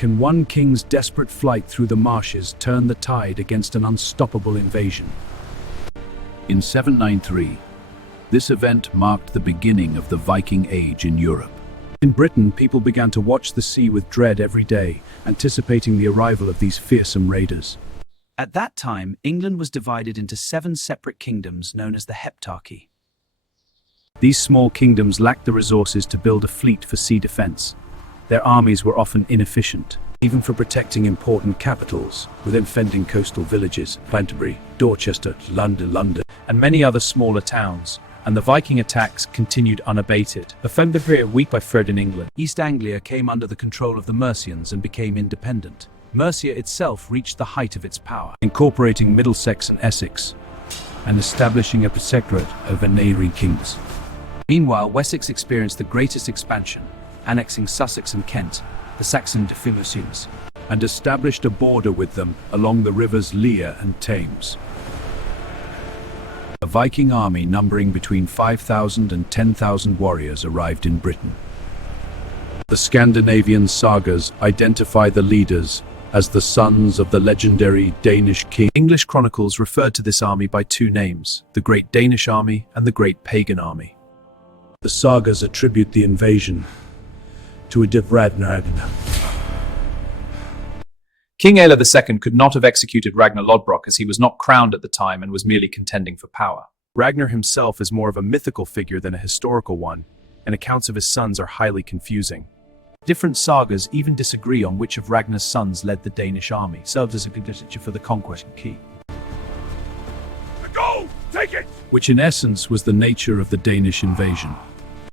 Can one king's desperate flight through the marshes turn the tide against an unstoppable invasion? In 793, this event marked the beginning of the Viking Age in Europe. In Britain, people began to watch the sea with dread every day, anticipating the arrival of these fearsome raiders. At that time, England was divided into 7 separate kingdoms known as the Heptarchy. These small kingdoms lacked the resources to build a fleet for sea defense. Their armies were often inefficient, even for protecting important capitals, within fending coastal villages, Canterbury, Dorchester, London, and many other smaller towns. And the Viking attacks continued unabated. Offended a week by Fred in England, East Anglia came under the control of the Mercians and became independent. Mercia itself reached the height of its power, incorporating Middlesex and Essex, and establishing a protectorate over neighbouring kings. Meanwhile, Wessex experienced the greatest expansion, annexing Sussex and Kent, the Saxon definitions, and established a border with them along the rivers Lea and Thames. A Viking army numbering between 5,000 and 10,000 warriors arrived in Britain. The Scandinavian sagas identify the leaders as the sons of the legendary Danish king. English chronicles referred to this army by 2 names, the Great Danish Army and the Great Pagan Army. The sagas attribute the invasion to a Ragnar. King Aelle II could not have executed Ragnar Lodbrok as he was not crowned at the time and was merely contending for power. Ragnar himself is more of a mythical figure than a historical one, and accounts of his sons are highly confusing. Different sagas even disagree on which of Ragnar's sons led the Danish army, served as a condition for the conquest key. Go! Take it! Which in essence was the nature of the Danish invasion,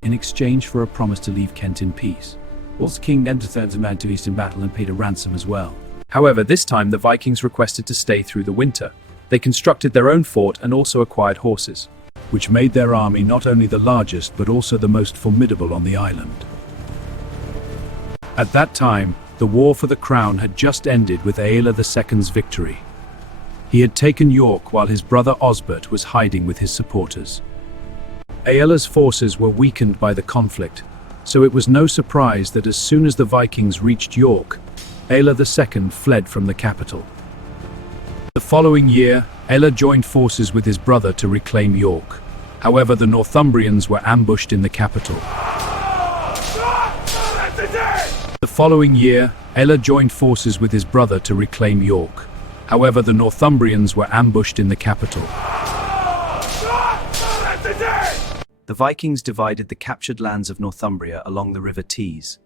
in exchange for a promise to leave Kent in peace. Also, King then turns a man to eastern battle and paid a ransom as well. However, this time the Vikings requested to stay through the winter. They constructed their own fort and also acquired horses, which made their army not only the largest but also the most formidable on the island. At that time, the war for the crown had just ended with Aelle II's victory. He had taken York while his brother Osbert was hiding with his supporters. Aelle's forces were weakened by the conflict, so it was no surprise that as soon as the Vikings reached York, Aelle II fled from the capital. The following year, Aelle joined forces with his brother to reclaim York. However, the Northumbrians were ambushed in the capital. The following year, Aelle joined forces with his brother to reclaim York. However, the Northumbrians were ambushed in the capital. The Vikings divided the captured lands of Northumbria along the River Tees.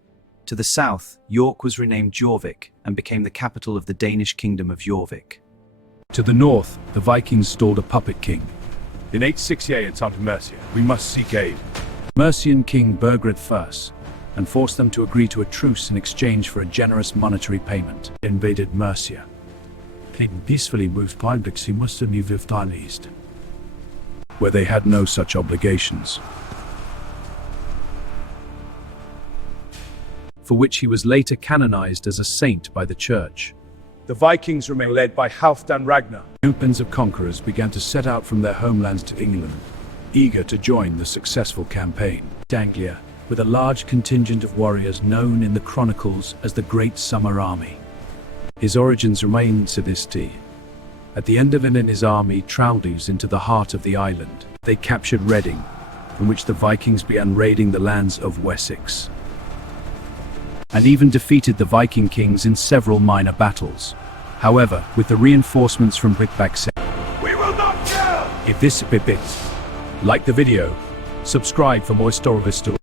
To the south, York was renamed Jorvik and became the capital of the Danish kingdom of Jorvik. To the north, the Vikings installed a puppet king. In 868 in Santa Mercia, we must seek aid. Mercian king Burgred I, and forced them to agree to a truce in exchange for a generous monetary payment. Invaded Mercia. Clayton peacefully moved Pindix he must have moved east, where they had no such obligations, for which he was later canonized as a saint by the church. The Vikings remain led by Halfdan Ragnar. New bands of conquerors began to set out from their homelands to England, eager to join the successful campaign. Anglia, with a large contingent of warriors known in the chronicles as the Great Summer Army. His origins remain to this day. At the end of it, his army traveled into the heart of the island. They captured Reading, from which the Vikings began raiding the lands of Wessex, and even defeated the Viking kings in several minor battles. However, with the reinforcements from Brickback, We will not kill! if this bit, like the video, subscribe for more historical stories.